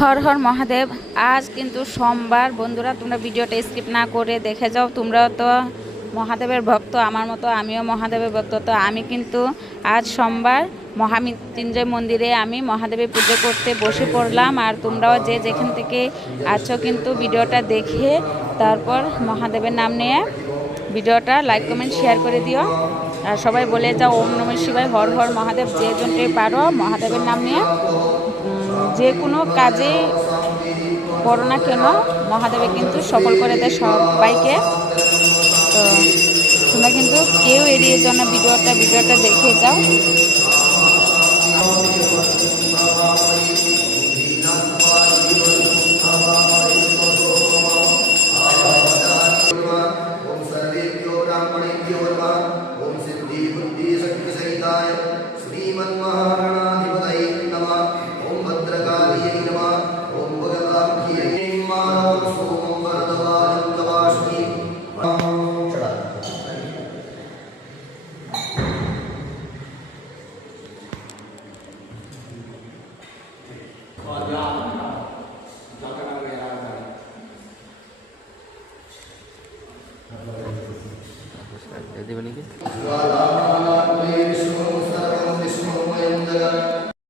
হর হর মহাদেব। আজ কিন্তু সোমবার। বন্ধুরা, তোমরা ভিডিওটা স্কিপ না করে দেখে যাও। তোমরাও তো মহাদেবের ভক্ত আমার মতো, আমিও মহাদেবের ভক্ত। তো আমি কিন্তু আজ সোমবার মহামৃত্যুঞ্জয় মন্দিরে আমি মহাদেবের পুজো করতে বসে পড়লাম। আর তোমরাও যে যেখান থেকে আছো কিন্তু ভিডিওটা দেখে তারপর মহাদেবের নাম নিয়ে ভিডিওটা লাইক কমেন্ট শেয়ার করে দিও। আর সবাই বলে যাও ওম নমঃ শিবায়, হর হর মহাদেব। যে জনটাই পারো মহাদেবের নাম নিয়ে যে কোনো কাজে করো না কেন, মহাদেবে কিন্তু সফল করে দেয় সবাইকে। তো তোমরা কিন্তু কেউ এড়িয়ে যাও না, ভিডিওটা দেখে যাও। দেবে নাকি?